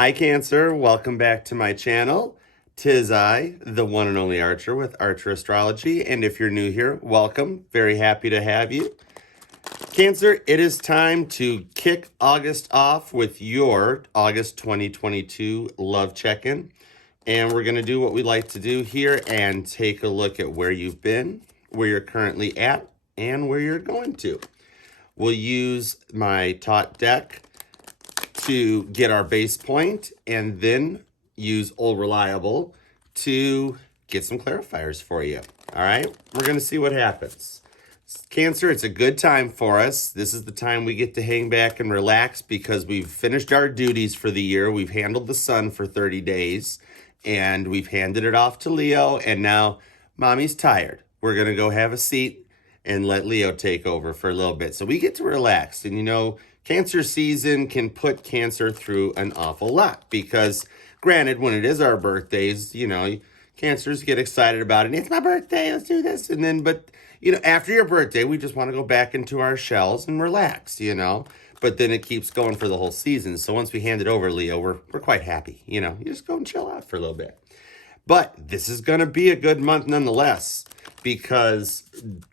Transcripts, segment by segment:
Hi, Cancer. Welcome back to my channel. 'Tis I, the one and only Archer with Archer Astrology. And if you're new here, welcome. Very happy to have you. Cancer, it is time to kick August off with your August 2022 love check-in. And we're going to do what we like to do here and take a look at where you've been, where you're currently at, and where you're going to. We'll use my taught deck to get our base point and then use Old Reliable to get some clarifiers for you. All right, we're going to see what happens. Cancer, it's a good time for us. This is the time we get to hang back and relax because we've finished our duties for the year. We've handled the sun for 30 days and we've handed it off to Leo, and now mommy's tired. We're going to go have a seat and let Leo take over for a little bit. So we get to relax. And you know, Cancer season can put Cancer through an awful lot because, granted, when it is our birthdays, you know, Cancers get excited about it. It's my birthday, let's do this. And then, but, you know, after your birthday, we just want to go back into our shells and relax, you know. But then it keeps going for the whole season. So once we hand it over, Leo, we're quite happy. You know, you just go and chill out for a little bit. But this is going to be a good month nonetheless because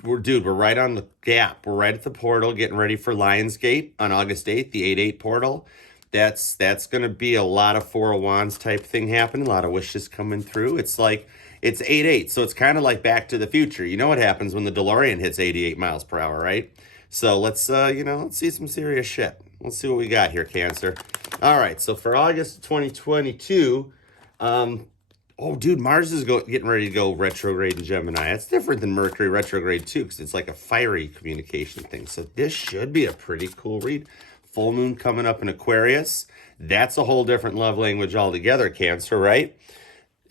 we're right on the gap. We're right at the portal getting ready for Lionsgate on August 8th, the 8/8 portal. That's going to be a lot of Four of Wands type thing happening, a lot of wishes coming through. It's like, it's 8/8, so it's kind of like Back to the Future. You know what happens when the DeLorean hits 88 miles per hour, right? So let's, let's see some serious shit. Let's see what we got here, Cancer. All right, so for August 2022, oh, dude, Mars is getting ready to go retrograde in Gemini. That's different than Mercury retrograde, too, because it's like a fiery communication thing. So this should be a pretty cool read. Full moon coming up in Aquarius. That's a whole different love language altogether, Cancer, right?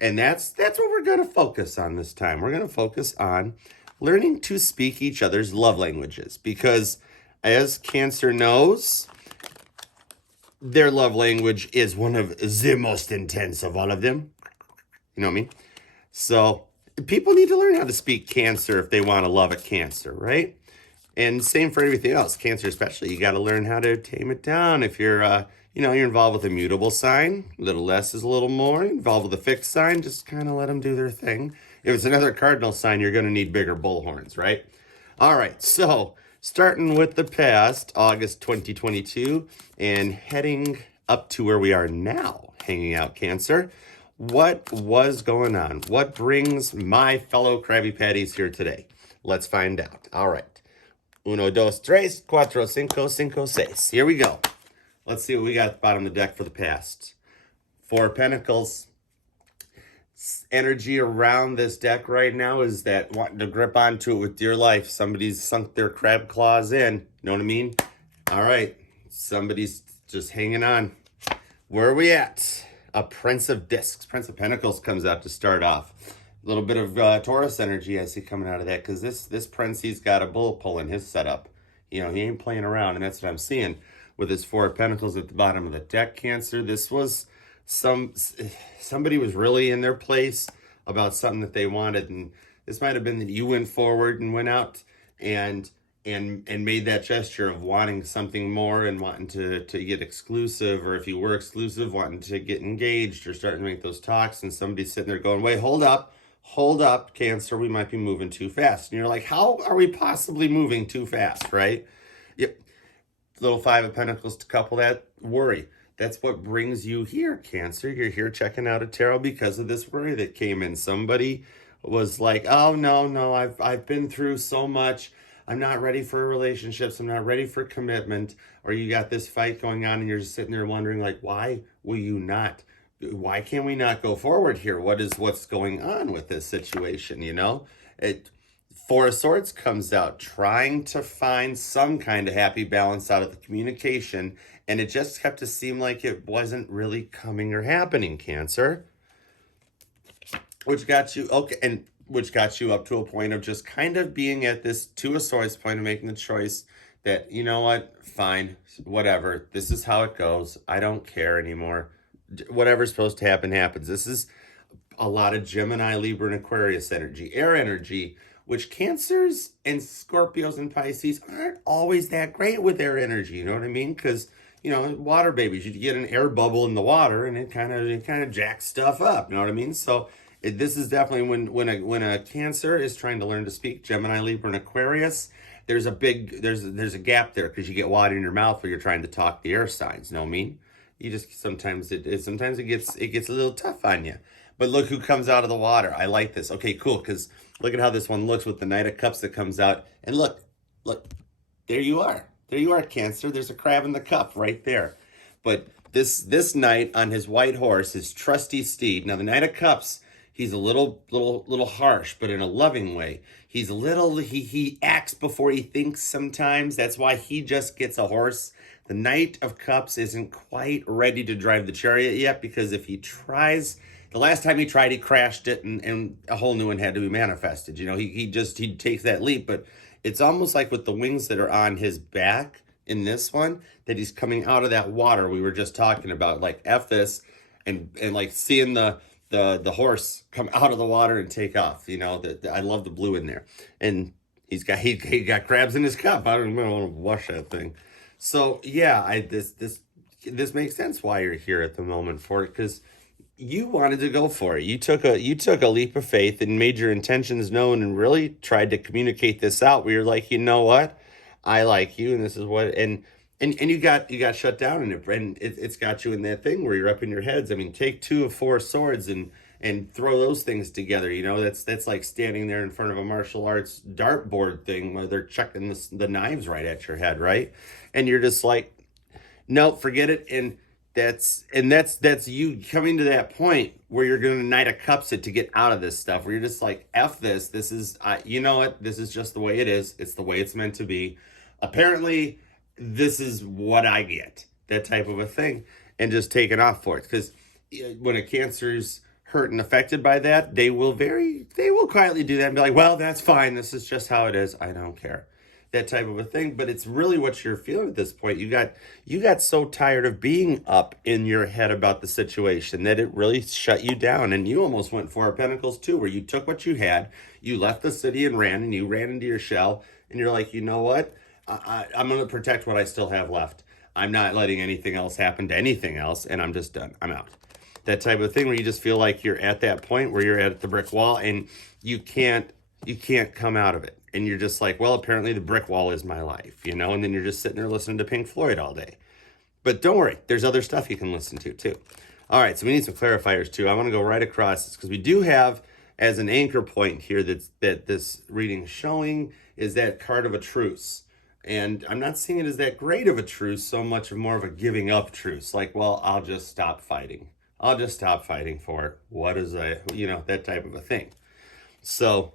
And that's what we're going to focus on this time. We're going to focus on learning to speak each other's love languages because, as Cancer knows, their love language is one of the most intense of all of them. You know what I mean? So people need to learn how to speak Cancer if they want to love a Cancer, right? And same for everything else. Cancer especially, you got to learn how to tame it down. If you're, you're involved with a mutable sign, a little less is a little more. Involved with a fixed sign, just kind of let them do their thing. If it's another cardinal sign, you're going to need bigger bullhorns, right? All right, so starting with the past, August 2022, and heading up to where we are now, hanging out, Cancer. What was going on? What brings my fellow Krabby Patties here today? Let's find out. All right. Uno, dos, tres, cuatro, cinco, cinco, seis. Here we go. Let's see what we got at the bottom of the deck for the past. Four of Pentacles. Energy around this deck right now is that wanting to grip onto it with dear life. Somebody's sunk their crab claws in. You know what I mean? All right. Somebody's just hanging on. Where are we at? A Prince of Discs. Prince of Pentacles comes out to start off. A little bit of Taurus energy I see coming out of that because this Prince, he's got a bull pull in his setup. You know, he ain't playing around, and that's what I'm seeing with his Four of Pentacles at the bottom of the deck, Cancer. This was somebody was really in their place about something that they wanted, and this might have been that you went forward and went out and made that gesture of wanting something more and wanting to get exclusive, or if you were exclusive, wanting to get engaged or starting to make those talks, and somebody's sitting there going, wait, hold up, Cancer, we might be moving too fast. And you're like, how are we possibly moving too fast, right? Yep. Little Five of Pentacles to couple that, worry. That's what brings you here, Cancer. You're here checking out a tarot because of this worry that came in. Somebody was like, oh, no, I've been through so much. I'm not ready for relationships. I'm not ready for commitment. Or you got this fight going on and you're just sitting there wondering, like, why will you not? Why can we not go forward here? What's going on with this situation, you know? Four of Swords comes out, trying to find some kind of happy balance out of the communication, and it just kept to seem like it wasn't really coming or happening, Cancer. Which got you, okay, and which got you up to a point of just kind of being at this Two of Swords point of making the choice that, you know what, fine, whatever, this is how it goes. I don't care anymore. Whatever's supposed to happen happens. This is a lot of Gemini, Libra, and Aquarius energy, air energy, which Cancers and Scorpios and Pisces aren't always that great with air energy. You know what I mean? Because you know, water babies. You get an air bubble in the water, and it kind of jacks stuff up. You know what I mean? So this is definitely when a Cancer is trying to learn to speak, Gemini, Libra, and Aquarius. There's a gap there because you get water in your mouth where you're trying to talk the air signs. You know what I mean? You just sometimes it gets a little tough on you. But look who comes out of the water. I like this. Okay, cool. Because look at how this one looks with the Knight of Cups that comes out. And look, there you are. There you are, Cancer. There's a crab in the cup right there. But this knight on his white horse, his trusty steed. Now the Knight of Cups, he's a little harsh, but in a loving way. He's a little he acts before he thinks sometimes. That's why he just gets a horse. The Knight of Cups isn't quite ready to drive the chariot yet, because if he tries, the last time he tried, he crashed it, and a whole new one had to be manifested. You know, he takes that leap, but it's almost like with the wings that are on his back in this one, that he's coming out of that water we were just talking about, like F this, and like seeing the horse come out of the water and take off. You know, I love the blue in there, and he got crabs in his cup. I don't want to wash that thing. So yeah, this makes sense why you're here at the moment for it, because you wanted to go for it. You took a leap of faith and made your intentions known, and really tried to communicate this out. Where you're like, you know what, I like you, and this is what, and you got shut down, and it's got you in that thing where you're up in your heads. I mean, take 2 of 4 swords and throw those things together. You know, that's like standing there in front of a martial arts dartboard thing where they're chucking the knives right at your head, right? And you're just like, no, forget it. And that's you coming to that point where you're going to Knight of Cups it to get out of this stuff, where you're just like, F this. This is, you know what? This is just the way it is. It's the way it's meant to be. Apparently, this is what I get. That type of a thing. And just taking off for it. Because when a Cancer's hurt and affected by that, they will quietly do that and be like, well, that's fine. This is just how it is. I don't care. That type of a thing. But it's really what you're feeling at this point. You got so tired of being up in your head about the situation that it really shut you down. And you almost went 4 of Pentacles too, where you took what you had, you left the city and you ran into your shell, and you're like, you know what? I'm going to protect what I still have left. I'm not letting anything else happen to anything else, and I'm just done. I'm out. That type of thing where you just feel like you're at that point where you're at the brick wall and you can't come out of it. And you're just like, well, apparently the brick wall is my life, you know? And then you're just sitting there listening to Pink Floyd all day. But don't worry, there's other stuff you can listen to too. All right, so we need some clarifiers too. I want to go right across this because we do have, as an anchor point here that this reading is showing, is that card of a truce. And I'm not seeing it as that great of a truce, so much of more of a giving up truce. Like, well, I'll just stop fighting. I'll just stop fighting for it. What is that type of a thing. So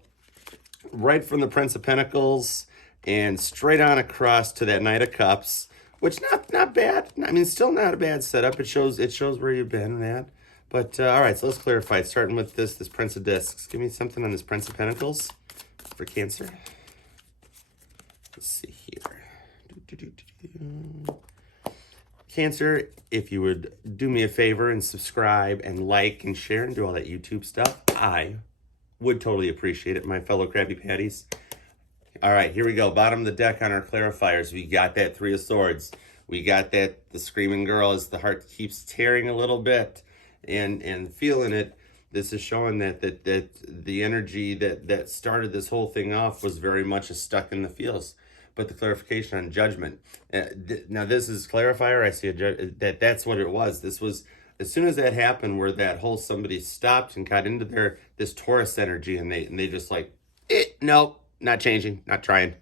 right from the Prince of Pentacles and straight on across to that Knight of Cups, which not bad. I mean, still not a bad setup. It shows where you've been at. But all right, so let's clarify. Starting with this Prince of Discs. Give me something on this Prince of Pentacles for Cancer. Let's see here. Cancer, if you would do me a favor and subscribe and like and share and do all that YouTube stuff, I would totally appreciate it, my fellow Krabby Patties. All right, here we go. Bottom of the deck on our clarifiers. We got that 3 of Swords. We got that the screaming girl as the heart keeps tearing a little bit and feeling it. This is showing that the energy that started this whole thing off was very much a stuck in the feels. But the clarification on Judgment. Now this is clarifier. I see that's what it was. This was, as soon as that happened, where that whole somebody stopped and got into this Taurus energy, and they just like, nope, not changing, not trying.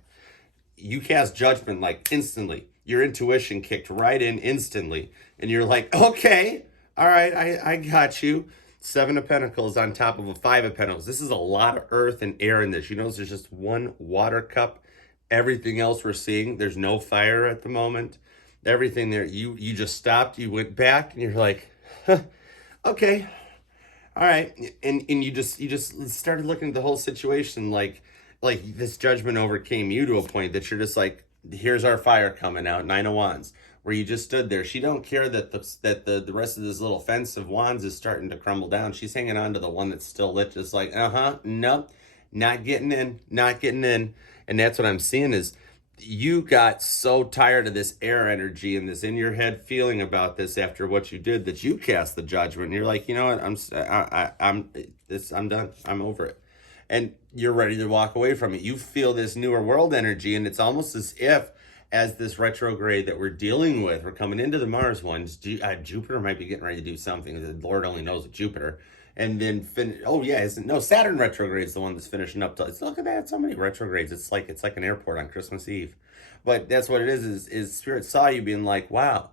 You cast Judgment like instantly. Your intuition kicked right in instantly, and you're like, okay, all right, I got you. 7 of Pentacles on top of a 5 of Pentacles. This is a lot of earth and air in this. You notice there's just 1 water cup. Everything else we're seeing, there's no fire at the moment. Everything there, you just stopped, you went back, and you're like, huh, okay, all right. And you just started looking at the whole situation like this Judgment overcame you to a point that you're just like, here's our fire coming out, 9 of Wands, where you just stood there. She don't care that the rest of this little fence of wands is starting to crumble down. She's hanging on to the one that's still lit, just like, nope, not getting in. And that's what I'm seeing is you got so tired of this air energy and this in your head feeling about this after what you did that you cast the judgment. And you're like, you know what? I'm done. I'm over it. And you're ready to walk away from it. You feel this newer world energy, and it's almost as if, as this retrograde that we're dealing with, we're coming into the Mars ones. Jupiter might be getting ready to do something. The Lord only knows with Jupiter. And then Saturn retrograde is the one that's finishing up. Look at that, so many retrogrades. It's like an airport on Christmas Eve. But that's what it is Spirit saw you being like, wow,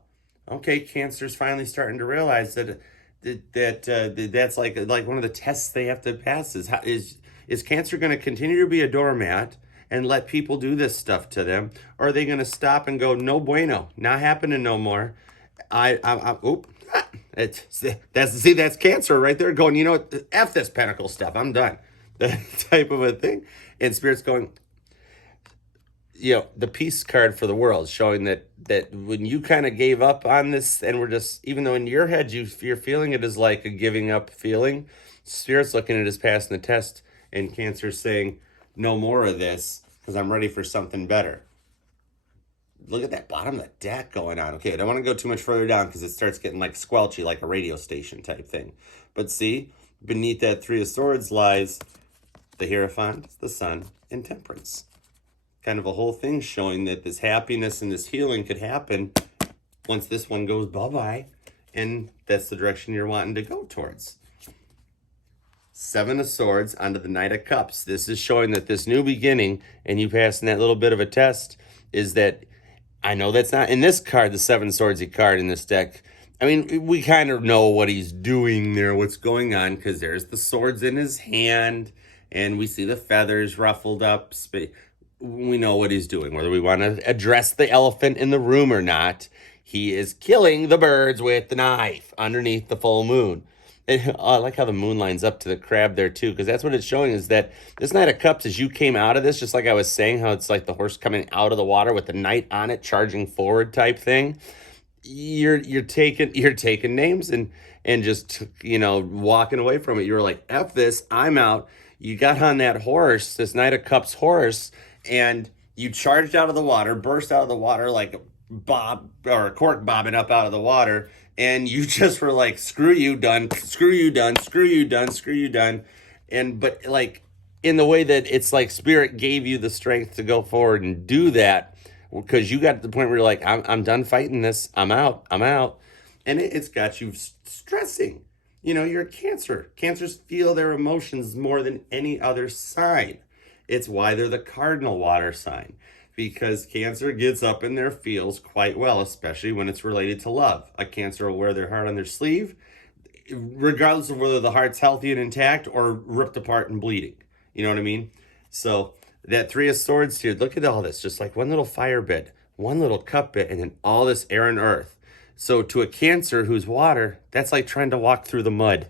okay, Cancer's finally starting to realize that's like one of the tests they have to pass is Cancer going to continue to be a doormat and let people do this stuff to them, or are they going to stop and go, no bueno, not happening no more? That's Cancer right there going, you know what, F this Pentacle stuff, I'm done. That type of a thing. And Spirit's going, you know, the peace card for the world, showing that when you kind of gave up on this, and we're just, even though in your head you're feeling it as like a giving up feeling, Spirit's looking at it as passing the test, and Cancer's saying, no more of this, because I'm ready for something better. Look at that bottom of the deck going on. Okay, I don't want to go too much further down because it starts getting like squelchy, like a radio station type thing. But see, beneath that Three of Swords lies the Hierophant, the Sun, and Temperance. Kind of a whole thing showing that this happiness and this healing could happen once this one goes bye-bye, and that's the direction you're wanting to go towards. Seven of Swords onto the Knight of Cups. This is showing that this new beginning, and you passing that little bit of a test, is that, I know that's not in this card, the Seven Swordsy card in this deck. I mean, we kind of know what he's doing there, what's going on, because there's the swords in his hand, and we see the feathers ruffled up. We know what he's doing, whether we want to address the elephant in the room or not. He is killing the birds with the knife underneath the full moon. And I like how the moon lines up to the crab there too, because that's what it's showing, is that this Knight of Cups, as you came out of this, just like I was saying, how it's like the horse coming out of the water with the knight on it, charging forward type thing. You're taking names and just, you know, walking away from it. You're like, F this, I'm out. You got on that horse, this Knight of Cups horse, and you charged out of the water, burst out of the water like a bob or a cork bobbing up out of the water. And you just were like, screw you, done, screw you, done, screw you, done, screw you, done. But like in the way that it's like Spirit gave you the strength to go forward and do that, because you got to the point where you're like, I'm done fighting this. I'm out. And it's got you stressing. You know, you're a Cancer. Cancers feel their emotions more than any other sign. It's why they're the cardinal water sign. Because Cancer gets up in their feels quite well, especially when it's related to love. A Cancer will wear their heart on their sleeve, regardless of whether the heart's healthy and intact or ripped apart and bleeding. You know what I mean? So that Three of Swords here, look at all this, just like one little fire bit, one little cup bit, and then all this air and earth. So to a Cancer who's water, that's like trying to walk through the mud.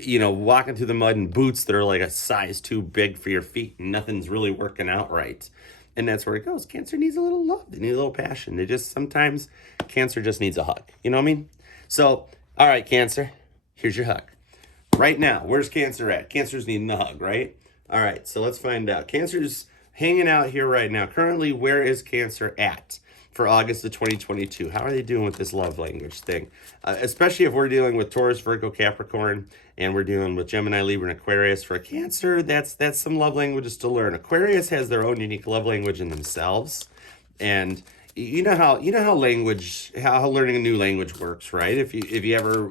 You know, walking through the mud in boots that are like a size too big for your feet, and nothing's really working out right. And that's where it goes. Cancer needs a little love. They need a little passion. Sometimes Cancer just needs a hug. You know what I mean? So, all right, Cancer, here's your hug. Right now, where's Cancer at? Cancer's needing a hug, right? All right, so let's find out. Cancer's hanging out here right now. Currently, where is Cancer at for August of 2022? How are they doing with this love language thing? Especially if we're dealing with Taurus, Virgo, Capricorn, and we're dealing with Gemini, Libra, and Aquarius. For a Cancer, that's some love languages to learn. Aquarius has their own unique love language in themselves, and you know how learning a new language works, right? If you ever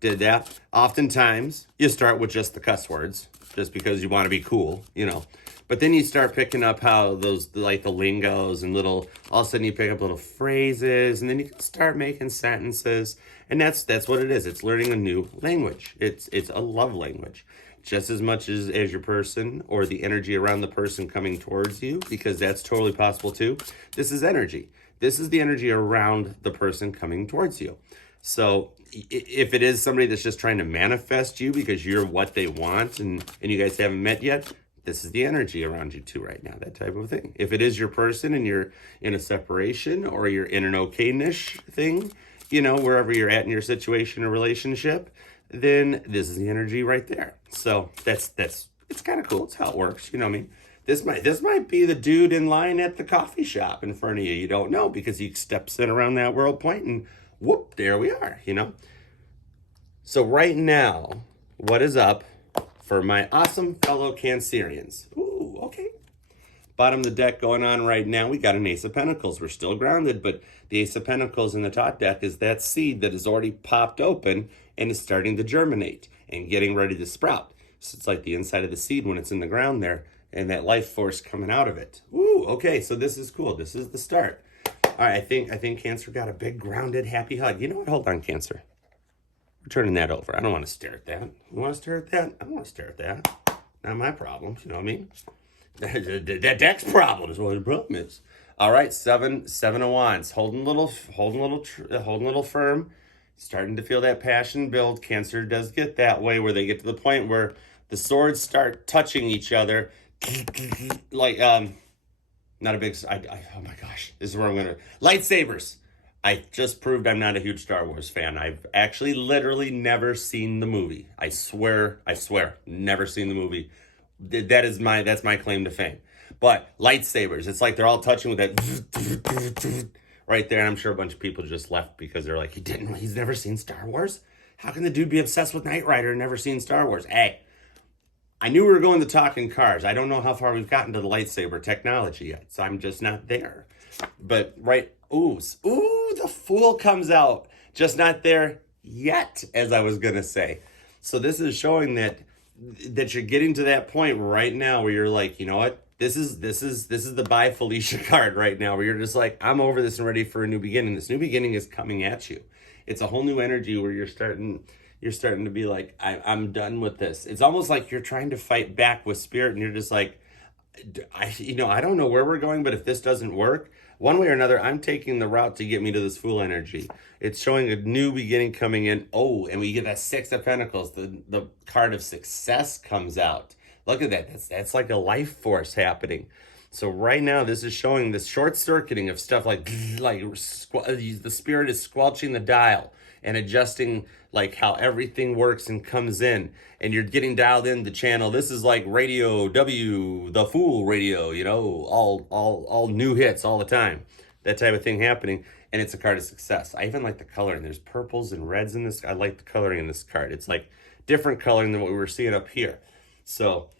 did that, oftentimes you start with just the cuss words, just because you want to be cool, But then you start picking up how those, like the lingos and all of a sudden you pick up little phrases, and then you can start making sentences. And that's what it is. It's learning a new language. It's a love language. Just as much as your person or the energy around the person coming towards you, because that's totally possible too. This is energy. This is the energy around the person coming towards you. So if it is somebody that's just trying to manifest you because you're what they want and you guys haven't met yet, this is the energy around you too right now, that type of thing. If it is your person and you're in a separation or you're in an okay-ish thing, wherever you're at in your situation or relationship, then this is the energy right there. So it's kind of cool. It's how it works. You know what I mean? This might be the dude in line at the coffee shop in front of you. You don't know because he steps in around that world point and whoop, there we are, you know? So right now, what is up for my awesome fellow Cancerians? Ooh, okay. Bottom of the deck going on right now, we got an Ace of Pentacles. We're still grounded, but the Ace of Pentacles in the top deck is that seed that has already popped open and is starting to germinate and getting ready to sprout. So it's like the inside of the seed when it's in the ground there and that life force coming out of it. Ooh, okay, so this is cool. This is the start. All right, I think Cancer got a big, grounded, happy hug. You know what? Hold on, Cancer. We're turning that over. I don't want to stare at that. You want to stare at that? I don't want to stare at that. Not my problem. You know what I mean? That deck's problem is what the problem is. All right, seven of Wands, holding a little firm, starting to feel that passion build. Cancer does get that way where they get to the point where the swords start touching each other, like not a big. Oh my gosh, this is where I'm gonna lightsabers. I just proved I'm not a huge Star Wars fan. I've actually literally never seen the movie. I swear, never seen the movie. That's my claim to fame. But lightsabers, it's like they're all touching with that right there. And I'm sure a bunch of people just left because they're like, he's never seen Star Wars? How can the dude be obsessed with Knight Rider and never seen Star Wars? Hey, I knew we were going to talking cars. I don't know how far we've gotten to the lightsaber technology yet, so I'm just not there. But right, ooh, the Fool comes out. Just not there yet, as I was gonna say. So this is showing that you're getting to that point right now where you're like, you know what? This is the bye Felicia card right now, where you're just like, I'm over this and ready for a new beginning. This new beginning is coming at you. It's a whole new energy where you're starting to be like, I'm done with this. It's almost like you're trying to fight back with spirit, and you're just like, I don't know where we're going, but if this doesn't work, one way or another, I'm taking the route to get me to this Fool energy. It's showing a new beginning coming in. Oh, and we get that Six of Pentacles. The card of success comes out. Look at that. That's like a life force happening. So right now, this is showing the short circuiting of stuff like the spirit is squelching the dial and adjusting like how everything works and comes in, and you're getting dialed in the channel. This is like Radio W, the Fool radio, all new hits all the time, that type of thing happening. And it's a card of success. I even like the coloring. There's purples and reds in this. I like the coloring in this card. It's like different coloring than what we were seeing up here. So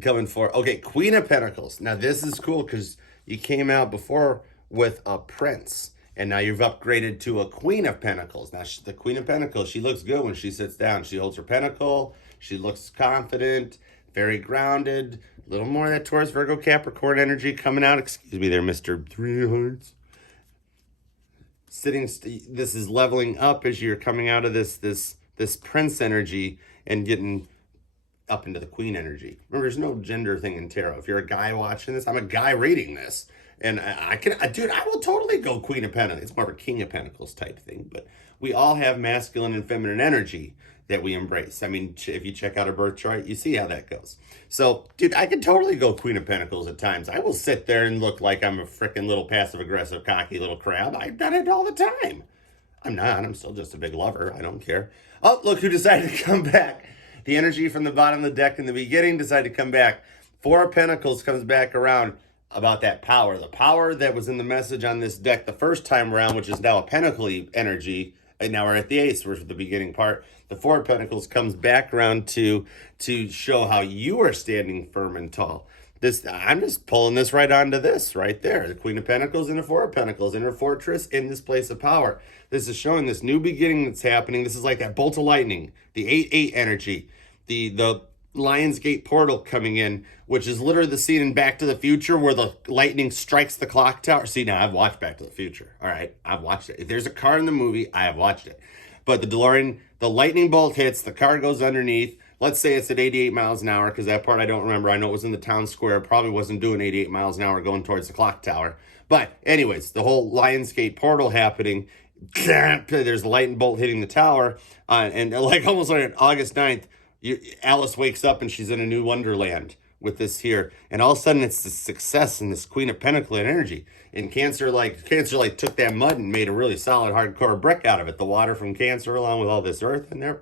coming for, okay, Queen of Pentacles. Now this is cool because you came out before with a Prince, and now you've upgraded to a Queen of Pentacles. Now the Queen of Pentacles, she looks good when she sits down. She holds her pentacle. She looks confident, very grounded. A little more of that Taurus, Virgo, Capricorn energy coming out. Excuse me there, Mr. Three Hearts. This is leveling up as you're coming out of this Prince energy and getting up into the Queen energy. Remember, there's no gender thing in tarot. If you're a guy watching this, I'm a guy reading this. And I will totally go Queen of Pentacles. It's more of a King of Pentacles type thing. But we all have masculine and feminine energy that we embrace. I mean, if you check out a birth chart, you see how that goes. So, dude, I can totally go Queen of Pentacles at times. I will sit there and look like I'm a freaking little passive-aggressive, cocky little crab. I've done it all the time. I'm not. I'm still just a big lover. I don't care. Oh, look who decided to come back. The energy from the bottom of the deck in the beginning decided to come back. Four of Pentacles comes back around about that power. The power that was in the message on this deck the first time around, which is now a Pentacle energy. And now we're at the Ace, which is the beginning part. The Four of Pentacles comes back around to show how you are standing firm and tall. I'm just pulling this right onto this right there. The Queen of Pentacles and the Four of Pentacles in her fortress in this place of power. This is showing this new beginning that's happening. This is like that bolt of lightning, the 8-8 energy, the Lionsgate portal coming in, which is literally the scene in Back to the Future where the lightning strikes the clock tower. See, now I've watched Back to the Future. All right, I've watched it. If there's a car in the movie, I have watched it. But the DeLorean, the lightning bolt hits, the car goes underneath. Let's say it's at 88 miles an hour, because that part I don't remember. I know it was in the town square. Probably wasn't doing 88 miles an hour going towards the clock tower. But anyways, the whole Lionsgate portal happening. There's a lightning bolt hitting the tower. And like almost like on August 9th, Alice wakes up and she's in a new wonderland with this here. And all of a sudden it's the success and this Queen of Pentacles energy. And Cancer took that mud and made a really solid hardcore brick out of it. The water from Cancer along with all this earth in there.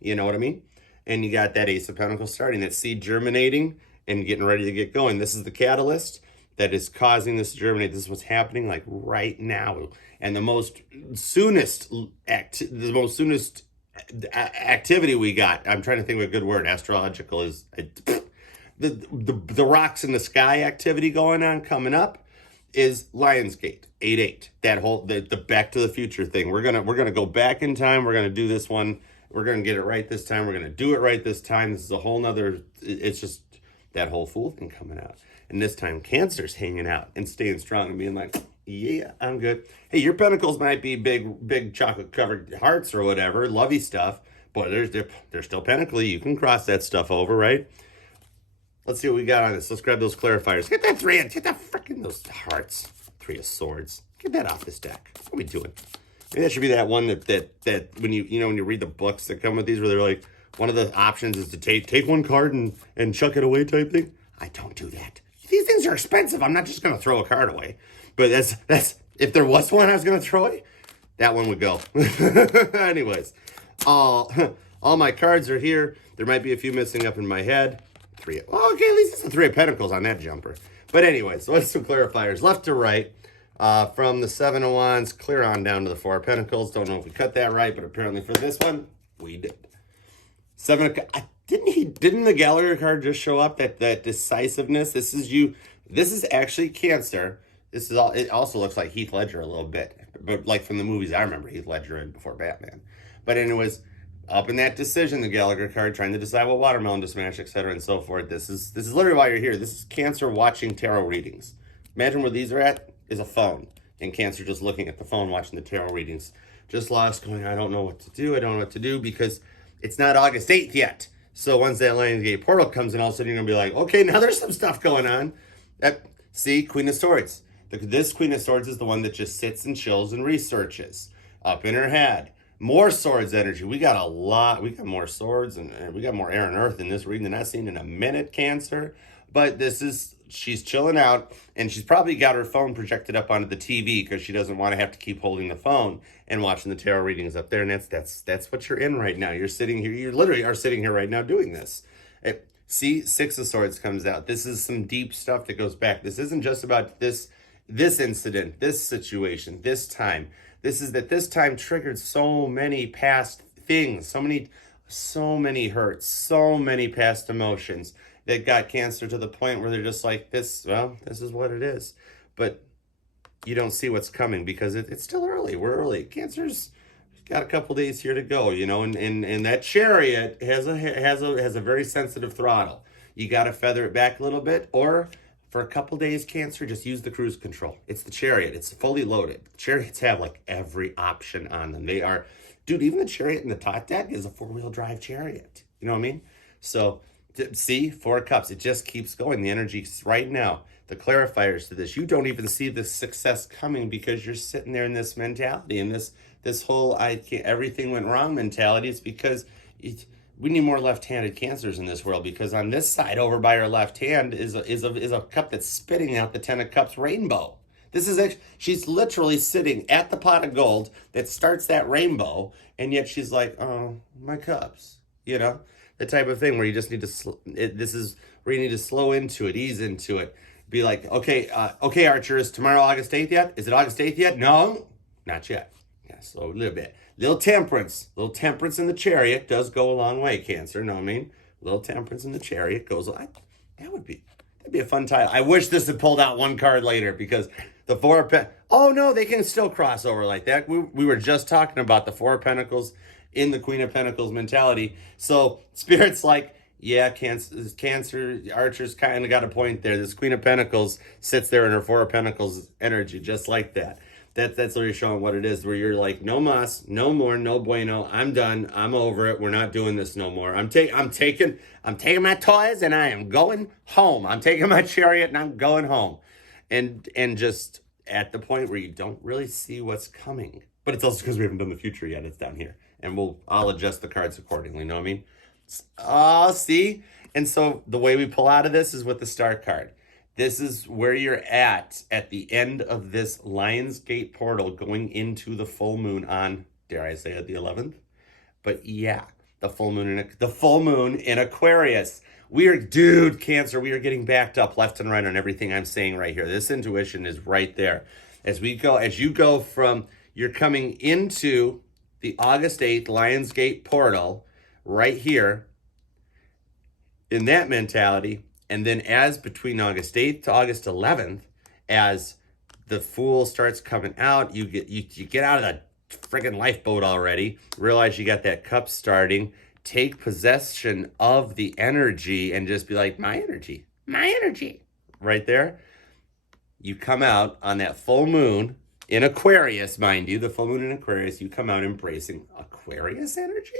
You know what I mean? And you got that Ace of Pentacles starting, that seed germinating and getting ready to get going. This is the catalyst that is causing this to germinate. This is what's happening like right now. And the soonest activity we got, I'm trying to think of a good word, astrological, is the rocks in the sky activity going on coming up is Lionsgate 8/8. That whole the Back to the Future thing. We're gonna go back in time. We're gonna do this one. We're gonna get it right this time. We're gonna do it right this time. This is a whole nother. It's just that whole Fool thing coming out. And this time Cancer's hanging out and staying strong and being like, yeah, I'm good. Hey, your pentacles might be big chocolate covered hearts or whatever, lovey stuff, but they're still pentacly. You can cross that stuff over, right? Let's see what we got on this. Let's grab those clarifiers. Get that those hearts. 3 of Swords. Get that off this deck. What are we doing? Maybe that should be that one that when you read the books that come with these where they're like, one of the options is to take one card and chuck it away type thing. I don't do that. These things are expensive. I'm not just going to throw a card away. But that's if there was one I was going to throw away, that one would go. Anyways, all my cards are here. There might be a few missing up in my head. Okay, at least it's the 3 of Pentacles on that jumper. But anyways, so let's do some clarifiers. Left to right, from the 7 of Wands, clear on down to the 4 of Pentacles. Don't know if we cut that right, but apparently for this one, we did. 7 of... Didn't the Gallagher card just show up? That decisiveness. This is actually Cancer. This is all. It also looks like Heath Ledger a little bit, but like from the movies I remember Heath Ledger in before Batman. But anyways, up in that decision, the Gallagher card trying to decide what watermelon to smash, etc. and so forth. This is literally why you're here. This is Cancer watching tarot readings. Imagine where these are at is a phone, and Cancer just looking at the phone watching the tarot readings, just lost, going, I don't know what to do. I don't know what to do because it's not August 8th yet. So once that Lionsgate portal comes in, all of a sudden you're going to be like, okay, now there's some stuff going on. See, Queen of Swords. This Queen of Swords is the one that just sits and chills and researches. Up in her head. More Swords energy. We got a lot. We got more Swords and we got more air and earth in this reading than I've seen in a minute, Cancer. But she's chilling out, and she's probably got her phone projected up onto the TV because she doesn't want to have to keep holding the phone and watching the tarot readings up there. And that's what you're in right now. You're sitting here. You literally are sitting here right now doing this. See, 6 of Swords comes out. This is some deep stuff that goes back. This isn't just about this incident, this situation, this time. This time triggered so many past things, so many hurts, so many past emotions that got Cancer to the point where they're just like, this is what it is. But you don't see what's coming because it's still early. We're early. Cancer's got a couple days here to go, and that chariot has a very sensitive throttle. You got to feather it back a little bit, or for a couple days, Cancer, just use the cruise control. It's the chariot. It's fully loaded. Chariots have like every option on them. They are, dude, even the chariot in the top deck is a 4-wheel drive chariot. You know what I mean? So see, 4 of Cups. It just keeps going. The energy right now, the clarifiers to this, you don't even see the success coming because you're sitting there in this mentality and this whole everything went wrong mentality. It's because we need more left-handed Cancers in this world, because on this side over by her left hand is a cup that's spitting out the 10 of Cups rainbow. She's literally sitting at the pot of gold that starts that rainbow, and yet she's like, oh, my cups, the type of thing where you just need to, this is where you need to slow into it, ease into it, be like, okay, Archer, is tomorrow August 8th yet? Is it August 8th yet? No, not yet. Yeah, slow a little bit. Little temperance in the chariot does go a long way, Cancer. Know what I mean? Little temperance in the chariot goes. That'd be a fun title. I wish this had pulled out one card later, because the 4 of Pentacles. Oh no, they can still cross over like that. We were just talking about the 4 of Pentacles in the Queen of Pentacles mentality. So Spirit's like, yeah, Cancer, Archer's kind of got a point there. This Queen of Pentacles sits there in her 4 of Pentacles energy, just like that. That's what you're showing what it is, where you're like, no mas, no more, no bueno. I'm done. I'm over it. We're not doing this no more. I'm taking my toys and I am going home. I'm taking my chariot and I'm going home. And just at the point where you don't really see what's coming. But it's also because we haven't done the future yet. It's down here. And I'll adjust the cards accordingly. Know what I mean? See? And so the way we pull out of this is with the Star card. This is where you're at the end of this Lionsgate portal going into the full moon on, dare I say it, the 11th? But yeah, the full moon in Aquarius. Dude, Cancer, we are getting backed up left and right on everything I'm saying right here. This intuition is right there. As you go from, you're coming into the August 8th Lionsgate portal right here in that mentality. And then as between August 8th to August 11th, as the Fool starts coming out, you get out of the friggin' lifeboat already, realize you got that cup starting, take possession of the energy and just be like, my energy, right there. You come out on that full moon in Aquarius, mind you, the full moon in Aquarius, you come out embracing Aquarius energy.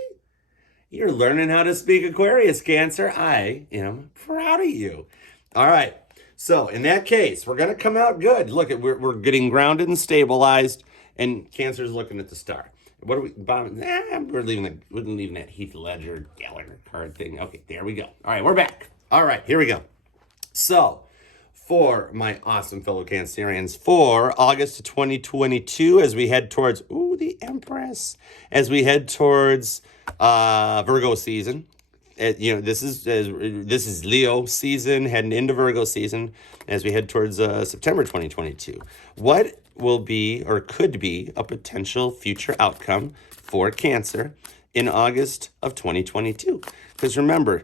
You're learning how to speak Aquarius, Cancer. I am proud of you. All right. So in that case, we're going to come out good. Look, we're getting grounded and stabilized, and Cancer's looking at the star. What are we? We're leaving that Heath Ledger Gallagher card thing. Okay, there we go. All right, we're back. All right, here we go. So for my awesome fellow Cancerians, for August of 2022, as we head towards, the Empress, as we head towards Virgo season. This is Leo season, heading into Virgo season as we head towards September 2022. What will be or could be a potential future outcome for Cancer in August of 2022? Because remember,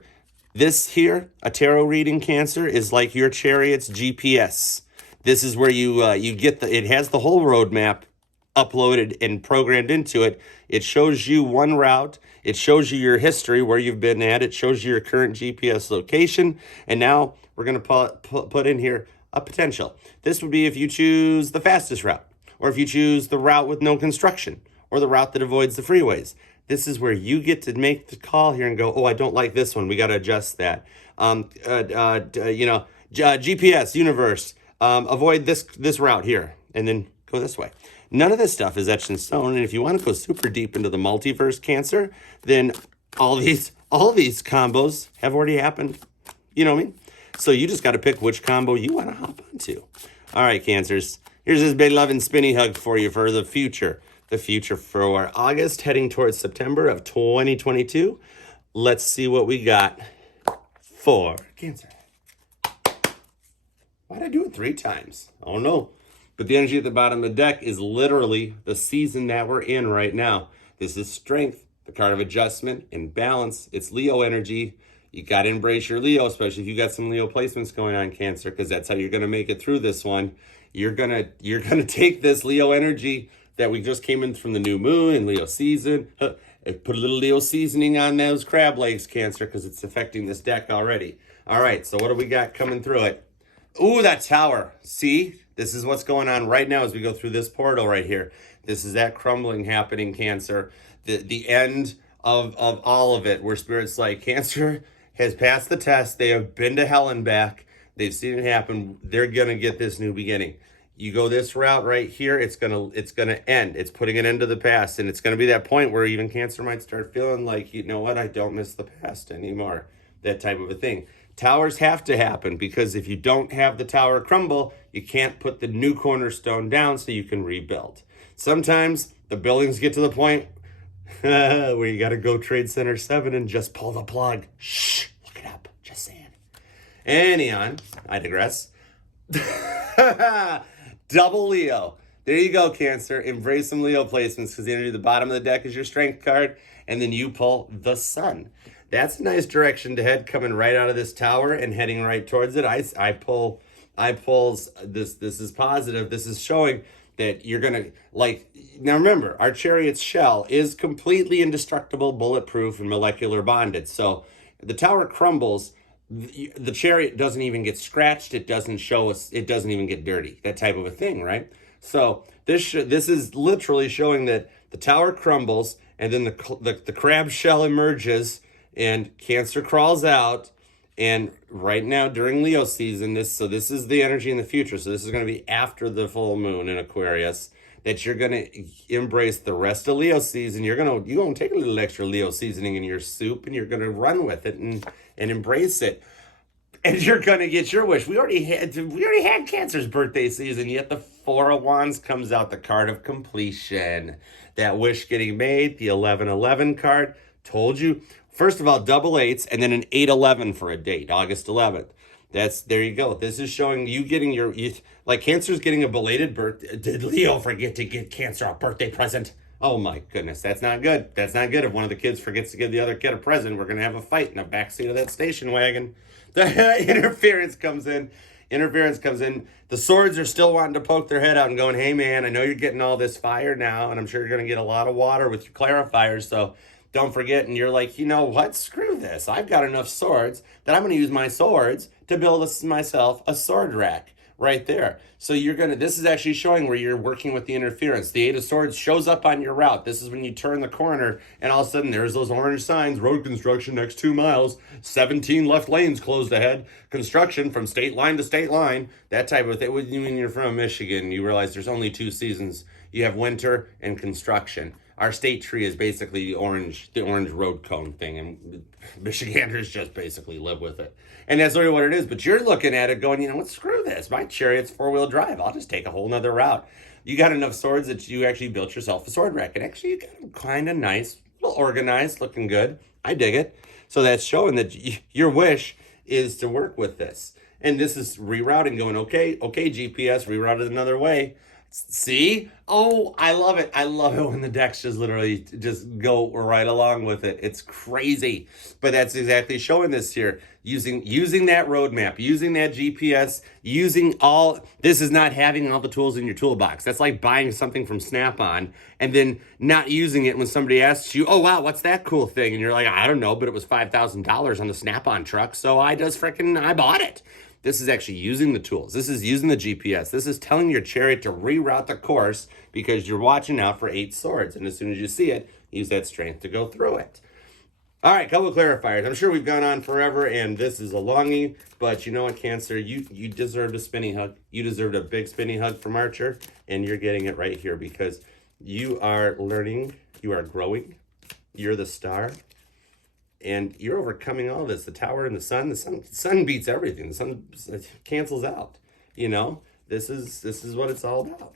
this here, a tarot reading, Cancer, is like your chariot's GPS. This is where you get it has the whole roadmap uploaded and programmed into it. It shows you one route. It shows you your history, where you've been at. It shows you your current GPS location. And now we're going to put in here a potential. This would be if you choose the fastest route, or if you choose the route with no construction, or the route that avoids the freeways. This is where you get to make the call here and go, I don't like this one. We got to adjust that. GPS, universe, avoid this route here, and then go this way. None of this stuff is etched in stone. And if you want to go super deep into the multiverse, Cancer, then all these combos have already happened. You know what I mean? So you just got to pick which combo you want to hop onto. All right, Cancers. Here's this big love and spinny hug for you for the future. The future for August, heading towards September of 2022. Let's see what we got for Cancer. Why'd I do it 3 times? Oh no. But the energy at the bottom of the deck is literally the season that we're in right now. This is strength, the card of adjustment and balance. It's Leo energy. You got to embrace your Leo, especially if you got some Leo placements going on, Cancer, because that's how you're going to make it through this one. You're gonna take this Leo energy that we just came in from the new moon and Leo season. Put a little Leo seasoning on those crab legs, Cancer, because it's affecting this deck already. All right, so what do we got coming through it? Ooh, that tower. See? This is what's going on right now as we go through this portal right here. This is that crumbling happening, Cancer. The end of all of it, where Spirit's like, Cancer has passed the test. They have been to hell and back. They've seen it happen. They're going to get this new beginning. You go this route right here, it's gonna end. It's putting an end to the past. And it's going to be that point where even Cancer might start feeling like, you know what, I don't miss the past anymore. That type of a thing. Towers have to happen, because if you don't have the tower crumble, you can't put the new cornerstone down so you can rebuild. Sometimes the buildings get to the point where you got to go Trade Center 7 and just pull the plug. Shh, look it up. Just saying. Anyhow, I digress. Double Leo. There you go, Cancer. Embrace some Leo placements, because the energy at the bottom of the deck is your strength card, and then you pull the Sun. That's a nice direction to head, coming right out of this tower and heading right towards it. I pulls this. This is positive. This is showing that you're gonna now remember, our chariot's shell is completely indestructible, bulletproof, and molecular bonded. So the tower crumbles, the chariot doesn't even get scratched. It doesn't show us. It doesn't even get dirty. That type of a thing, right? So this is literally showing that the tower crumbles, and then the crab shell emerges. And Cancer crawls out, and right now during Leo season, this is the energy in the future. So this is going to be after the full moon in Aquarius, that you're going to embrace the rest of Leo season. You're going to take a little extra Leo seasoning in your soup, and you're going to run with it and embrace it. And you're going to get your wish. We already had Cancer's birthday season, yet the Four of Wands comes out, the card of completion. That wish getting made, the 1111 card. Told you. First of all, double eights and then an 8/11 for a date, August 11th. There you go. This is showing you getting like Cancer's getting a belated birthday. Did Leo forget to get Cancer a birthday present? Oh my goodness, that's not good. That's not good. If one of the kids forgets to give the other kid a present, we're going to have a fight in the backseat of that station wagon. The interference comes in. Interference comes in. The swords are still wanting to poke their head out and going, hey man, I know you're getting all this fire now, and I'm sure you're going to get a lot of water with your clarifiers, so don't forget. And you're like, you know what? Screw this. I've got enough swords that I'm going to use my swords to build myself a sword rack right there. So this is actually showing where you're working with the interference. The Eight of Swords shows up on your route. This is when you turn the corner and all of a sudden there's those orange signs, road construction next 2 miles, 17 left lanes closed ahead, construction from state line to state line, that type of thing. When you're from Michigan, you realize there's only 2 seasons. You have winter and construction. Our state tree is basically the orange road cone thing, and Michiganders just basically live with it. And that's really what it is. But you're looking at it going, you know what, screw this. My chariot's 4-wheel drive. I'll just take a whole nother route. You got enough swords that you actually built yourself a sword rack. And actually you got them kind of nice, a little organized, looking good. I dig it. So that's showing that your wish is to work with this. And this is rerouting, going, okay, GPS, rerouted another way. See? Oh, I love it. I love it when the decks just literally just go right along with it. It's crazy. But that's exactly showing this here. Using that roadmap, using that GPS, this is not having all the tools in your toolbox. That's like buying something from Snap-on and then not using it when somebody asks you, oh, wow, what's that cool thing? And you're like, I don't know, but it was $5,000 on the Snap-on truck, so I bought it. This is actually using the tools. This is using the GPS. This is telling your chariot to reroute the course because you're watching out for 8 swords. And as soon as you see it, use that strength to go through it. All right, couple of clarifiers. I'm sure we've gone on forever, and this is a longie, but you know what, Cancer? You deserved a spinning hug. You deserved a big spinning hug from Archer, and you're getting it right here because you are learning, you are growing, you're the star, and you're overcoming all this. The tower and the sun beats everything. The sun cancels out. You know, this is what it's all about.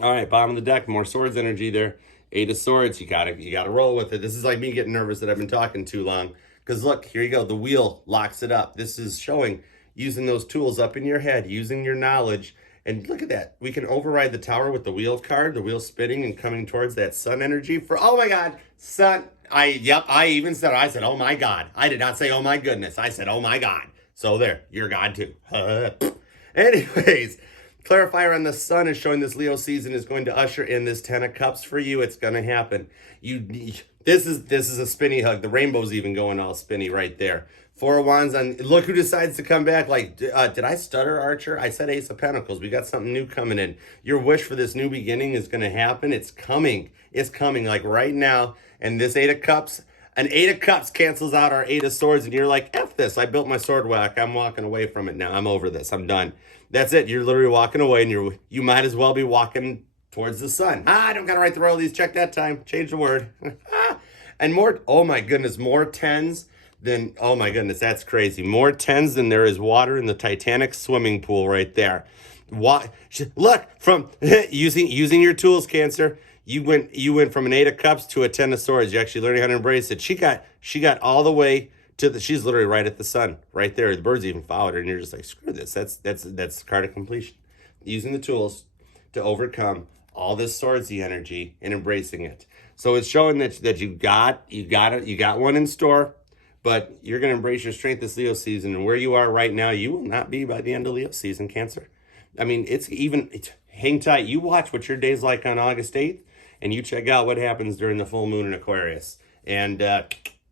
All right, bottom of the deck, more swords energy there. 8 of Swords, you gotta roll with it. This is like me getting nervous that I've been talking too long. Because look, here you go, the wheel locks it up. This is showing using those tools up in your head, using your knowledge. And look at that. We can override the tower with the wheel card, the wheel spinning and coming towards that sun energy for, oh my God, sun. I said, oh my God. I did not say, oh my goodness. I said, oh my God. So there, you're God too. Anyways, clarifier on the sun is showing this Leo season is going to usher in this 10 of Cups for you. It's going to happen. This is a spinny hug. The rainbow's even going all spinny right there. 4 of Wands on, look who decides to come back. Like, did I stutter, Archer? I said Ace of Pentacles. We got something new coming in. Your wish for this new beginning is going to happen. It's coming. It's coming like right now. And this 8 of Cups, an 8 of Cups cancels out our 8 of Swords. And you're like, F this. I built my sword whack. I'm walking away from it now. I'm over this. I'm done. That's it. You're literally walking away, and you might as well be walking towards the sun. I don't got to write the royalties. Check that time. Change the word. And more, oh my goodness, more 10s than, oh my goodness, that's crazy. More 10s than there is water in the Titanic swimming pool right there. Look, from using your tools, Cancer, you went from an 8 of Cups to a 10 of Swords. You're actually learning how to embrace it. She got all the way to she's literally right at the sun, right there. The birds even followed her, and you're just like, screw this. That's the card of completion. Using the tools to overcome all this swordsy energy and embracing it. So it's showing that you got one in store, but you're gonna embrace your strength this Leo season, and where you are right now, you will not be by the end of Leo season, Cancer. I mean, hang tight. You watch what your day's like on August 8th, and you check out what happens during the full moon in Aquarius. And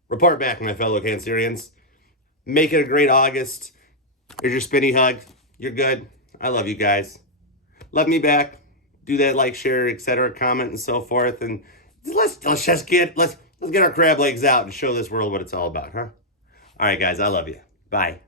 report back, my fellow Cancerians. Make it a great August. Here's your spinny hug. You're good. I love you guys. Love me back. Do that, like, share, etc., comment, and so forth. And let's get our crab legs out and show this world what it's all about, huh? All right, guys. I love you. Bye.